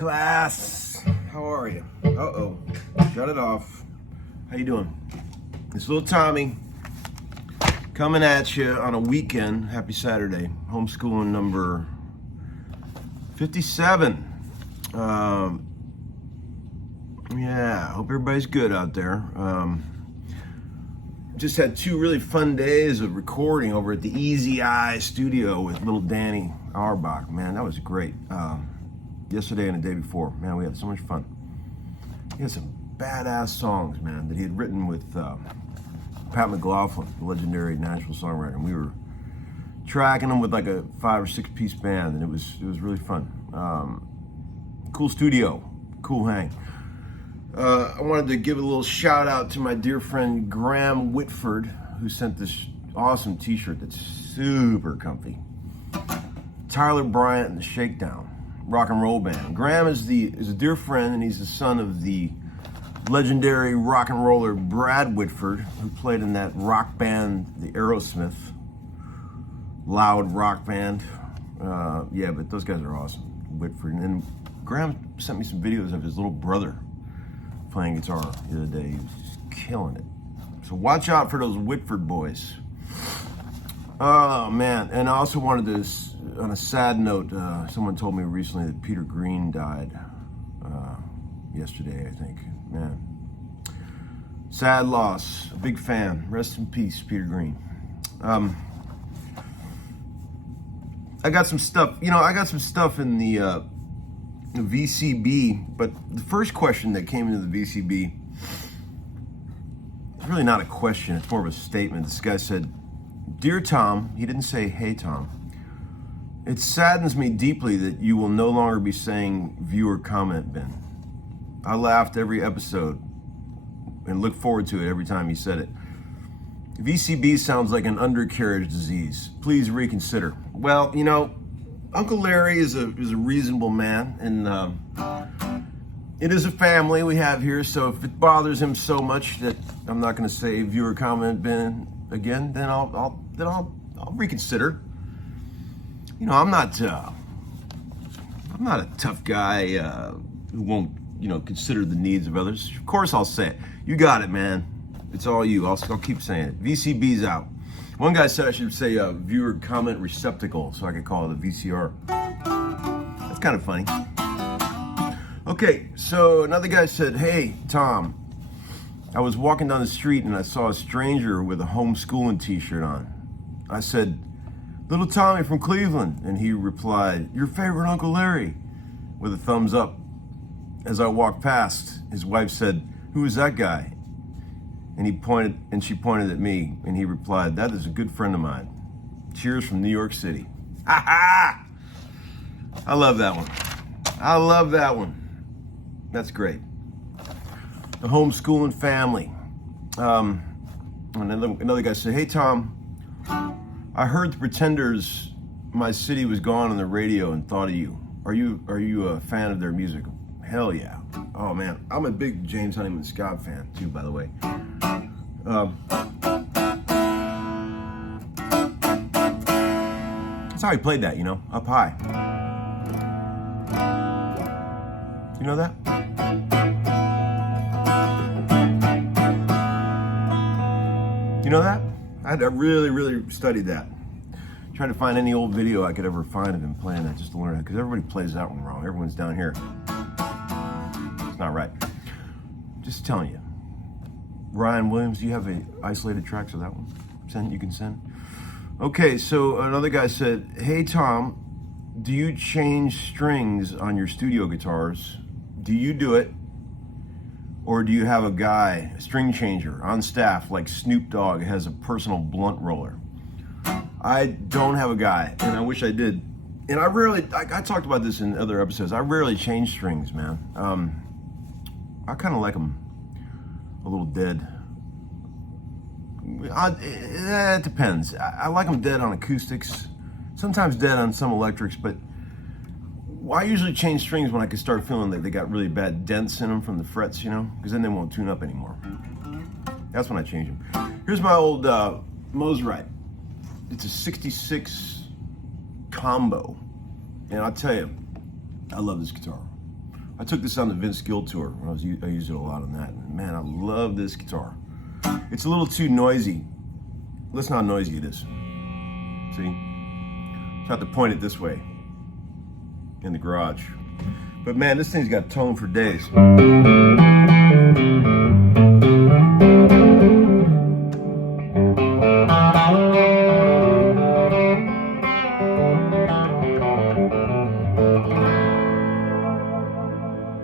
class. How are you? Uh-oh. Shut it off. How you doing? It's little Tommy coming at you on a weekend. Happy Saturday. Homeschooling number 57. Yeah, hope everybody's good out there. Just had two really fun days of recording over at the Easy Eye studio with little Danny Auerbach. Man, that was great. Yesterday and the day before, man, we had so much fun. He had some badass songs, man, that he had written with Pat McLaughlin, the legendary Nashville songwriter. And we were tracking them with like a 5 or 6 piece band, and it was really fun. Cool studio, cool hang. I wanted to give a little shout out to my dear friend Graham Whitford, who sent this awesome t-shirt that's super comfy. Tyler Bryant and the Shakedown rock and roll band. Graham is a dear friend, and he's the son of the legendary rock and roller Brad Whitford, who played in that rock band, the Aerosmith, loud rock band. Yeah, but those guys are awesome, Whitford. And Graham sent me some videos of his little brother playing guitar the other day. He was just killing it. So watch out for those Whitford boys. Oh man, and I also wanted to, on a sad note, someone told me recently that Peter Green died yesterday, I think. Man, sad loss. A big fan. Rest in peace, Peter Green. I got some stuff, I got some stuff in the VCB, but the first question that came into the VCB, it's really not a question, it's more of a statement. This guy said, "Dear Tom," he didn't say, "Hey Tom, it saddens me deeply that you will no longer be saying viewer comment bin. I laughed every episode and look forward to it every time you said it. VCB sounds like an undercarriage disease. Please reconsider." Well, Uncle Larry is a reasonable man, and it is a family we have here. So if it bothers him so much that I'm not going to say viewer comment bin again, then I'll reconsider. I'm not a tough guy who won't consider the needs of others. Of course I'll say it. You got it, man. It's all you. I'll keep saying it. VCB's out. One guy said I should say viewer comment receptacle, so I could call it a VCR. That's kind of funny. Okay, so another guy said, "Hey, Tom, I was walking down the street and I saw a stranger with a Homeskoolin t-shirt on. I said, 'Little Tommy from Cleveland,' and he replied, 'Your favorite Uncle Larry,' with a thumbs up. As I walked past, his wife said, 'Who is that guy?' And she pointed at me, and he replied, 'That is a good friend of mine. Cheers from New York City.'" Ha ha! I love that one. I love that one. That's great. The Homeschooling family. Another guy said, "Hey Tom, I heard the Pretenders, My City Was Gone on the radio and thought of you. Are you a fan of their music?" Hell yeah. Oh man, I'm a big James Honeyman Scott fan too, by the way. That's how he played that, up high. You know that? You know that? I really studied that. Trying to find any old video I could ever find of him playing that, just to learn it, because everybody plays that one wrong. Everyone's down here. It's not right. Just telling you. Ryan Williams, do you have a isolated tracks of that one? You can send. Okay, so another guy said, "Hey Tom, do you change strings on your studio guitars? Do you do it? Or do you have a guy, a string changer, on staff like Snoop Dogg has a personal blunt roller?" I don't have a guy, and I wish I did. And I talked about this in other episodes, I rarely change strings, man. I kind of like them a little dead. It depends. I like them dead on acoustics, sometimes dead on some electrics, but I usually change strings when I can start feeling like they got really bad dents in them from the frets, because then they won't tune up anymore. That's when I change them. Here's my old Mosrite. It's a 66 combo, and I'll tell you, I love this guitar. I took this on the Vince Gill tour. I used it a lot on that. And man, I love this guitar. It's a little too noisy. Listen how noisy it is. See? So I have to point it this way in the garage. But man, this thing's got tone for days.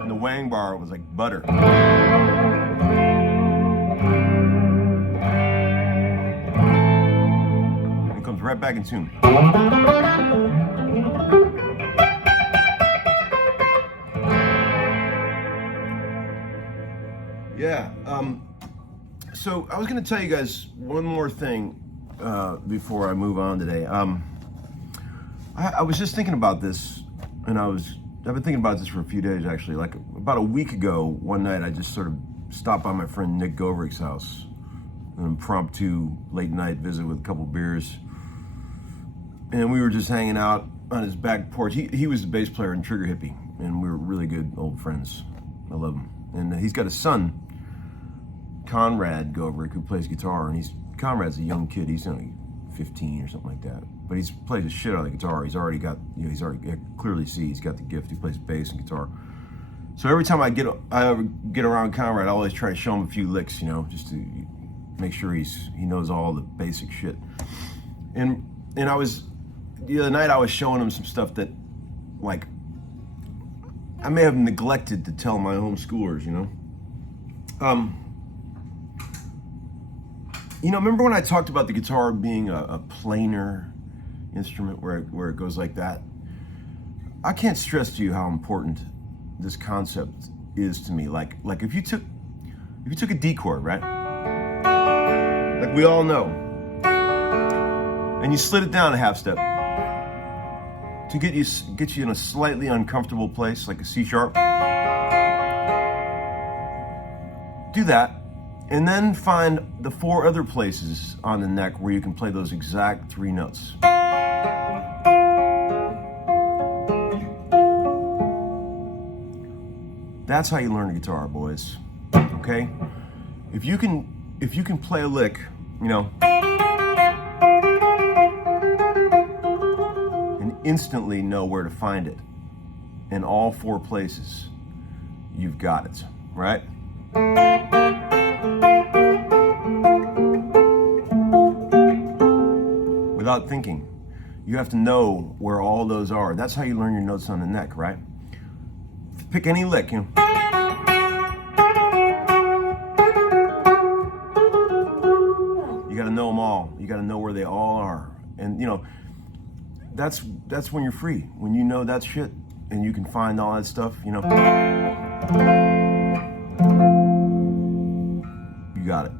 And the wang bar was like butter. It comes right back in tune. Yeah, so I was going to tell you guys one more thing before I move on today. I was just thinking about this, and I've been thinking about this for a few days actually. Like about a week ago, one night I just sort of stopped by my friend Nick Goverich's house, an impromptu late night visit with a couple beers, and we were just hanging out on his back porch. He was the bass player in Trigger Hippie, and we were really good old friends. I love him, and he's got a son, Conrad Goverich, who plays guitar, and Conrad's a young kid. He's only 15 or something like that, but he's plays the shit out of the guitar. He's already clearly see he's got the gift. He plays bass and guitar. So every time I get around Conrad, I always try to show him a few licks, just to make sure he knows all the basic shit. And the other night I was showing him some stuff that, like, I may have neglected to tell my homeschoolers, remember when I talked about the guitar being a planar instrument where it goes like that? I can't stress to you how important this concept is to me. Like if you took a D chord, right? Like we all know, and you slid it down a half step to get you in a slightly uncomfortable place, like a C sharp. Do that. And then find the 4 other places on the neck where you can play those exact 3 notes. That's how you learn a guitar, boys. Okay? If you can play a lick, and instantly know where to find it in all 4 places, you've got it, right? Without thinking. You have to know where all those are. That's how you learn your notes on the neck, right? Pick any lick, You gotta know them all. You gotta know where they all are. And that's when you're free. When you know that shit and you can find all that stuff, You got it.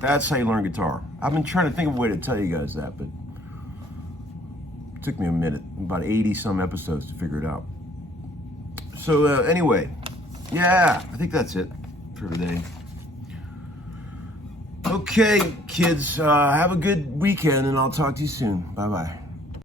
That's how you learn guitar. I've been trying to think of a way to tell you guys that, but it took me a minute, about 80 some episodes to figure it out. So anyway, yeah, I think that's it for today. Okay, kids, have a good weekend, and I'll talk to you soon. Bye-bye.